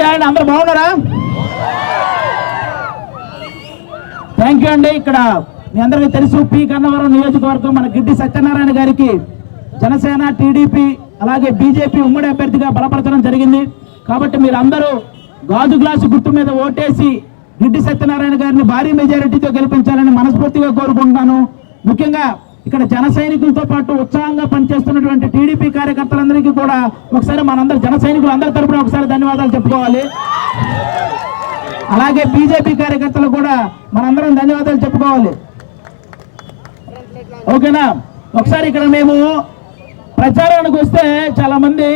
చేయాలండి అందరు బాగున్నారా? థ్యాంక్ యూ అండి. ఇక్కడ మీ అందరికీ తెలుసు పి. గన్నవరం నియోజకవర్గం మన గిడ్డి సత్యనారాయణ గారికి జనసేన టీడీపీ అలాగే బీజేపీ ఉమ్మడి అభ్యర్థిగా బలపరచడం జరిగింది. కాబట్టి మీరు అందరూ గాజు గ్లాసు గుర్తు మీద ఓటేసి గిడ్డి సత్యనారాయణ గారిని భారీ మెజారిటీతో గెలిపించాలని మనస్ఫూర్తిగా కోరుకుంటున్నాను. ముఖ్యంగా ఇక్కడ జన పాటు ఉత్సాహంగా కార్యకర్తలందరికీ కూడా ఒకసారి మనందరూ జన సైనికులు అందరి తరపున ఒకసారి ధన్యవాదాలు చెప్పుకోవాలి. అలాగే బీజేపీ కార్యకర్తలు కూడా మనందరం ధన్యవాదాలు చెప్పుకోవాలి. ఓకేనా? ఒకసారి ఇక్కడ మేము ప్రచారానికి వస్తే చాలా మంది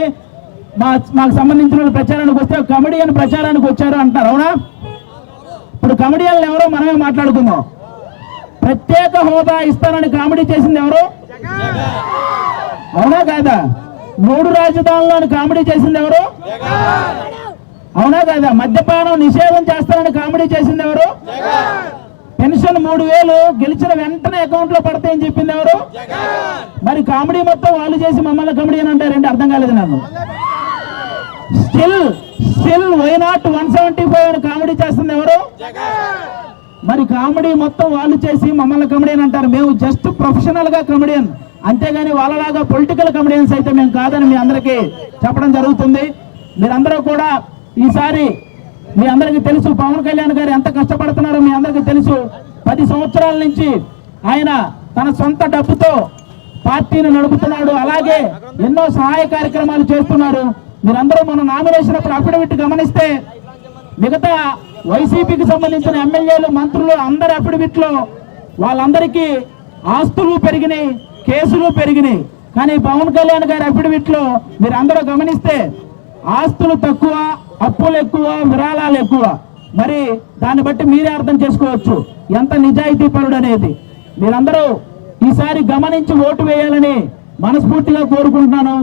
మా మాకు సంబంధించిన ప్రచారానికి వస్తే కమెడియన్ ప్రచారానికి వచ్చారు అంటారు అవునా? ఇప్పుడు కమెడియన్లు ఎవరో మనమే మాట్లాడుకుందాం. ప్రత్యేక హోదా ఇస్తానని కామెడీ చేసింది ఎవరు? అవునా కాదా? మూడు రాజధానులను కామెడీ చేసింది ఎవరు? అవునా కాదా? మద్యపానం నిషేధం చేస్తారని కామెడీ చేసింది ఎవరు? పెన్షన్ మూడు వేలు గెలిచిన వెంటనే అకౌంట్లో పడతాయని చెప్పింది ఎవరు? మరి కామెడీ మొత్తం వాళ్ళు చేసి మమ్మల్ని కామెడీ అని అంటారంటే అర్థం కాలేదు నాకు. Still still why not one seventy five అని కామెడీ చేస్తుంది ఎవరు? మరి కామెడీ మొత్తం వాళ్ళు చేసి మమ్మల్ని కమెడియన్ అంటారు. మేము జస్ట్ ప్రొఫెషనల్గా కమెడియన్. అంతేగాని వాళ్ళలాగా పొలిటికల్ కమెడియన్స్ అయితే మేము కాదని మీ అందరికీ చెప్పడం జరుగుతుంది. మీరందరూ కూడా ఈసారి మీ అందరికీ తెలుసు పవన్ కళ్యాణ్ గారు ఎంత కష్టపడుతున్నారో మీ అందరికీ తెలుసు. పది సంవత్సరాల నుంచి ఆయన తన సొంత డబ్బుతో పార్టీని నడుపుతున్నాడు. అలాగే ఎన్నో సహాయ కార్యక్రమాలు చేస్తున్నారు. మీరందరూ మన నామినేషన్ అప్పుడు అఫిడవిట్ గమనిస్తే మిగతా వైసీపీకి సంబంధించిన ఎమ్మెల్యేలు మంత్రులు అందరి అఫిడవిట్లో వాళ్ళందరికీ ఆస్తులు పెరిగినాయి. కేసులు పెరిగినాయి. కానీ పవన్ కళ్యాణ్ గారి అఫిడవిట్లో మీరు అందరూ గమనిస్తే ఆస్తులు తక్కువ అప్పులు ఎక్కువ విరాళాలు ఎక్కువ. మరి దాన్ని బట్టి మీరే అర్థం చేసుకోవచ్చు ఎంత నిజాయితీ పరుడు అనేది. మీరందరూ ఈసారి గమనించి ఓటు వేయాలని మనస్ఫూర్తిగా కోరుకుంటున్నాను.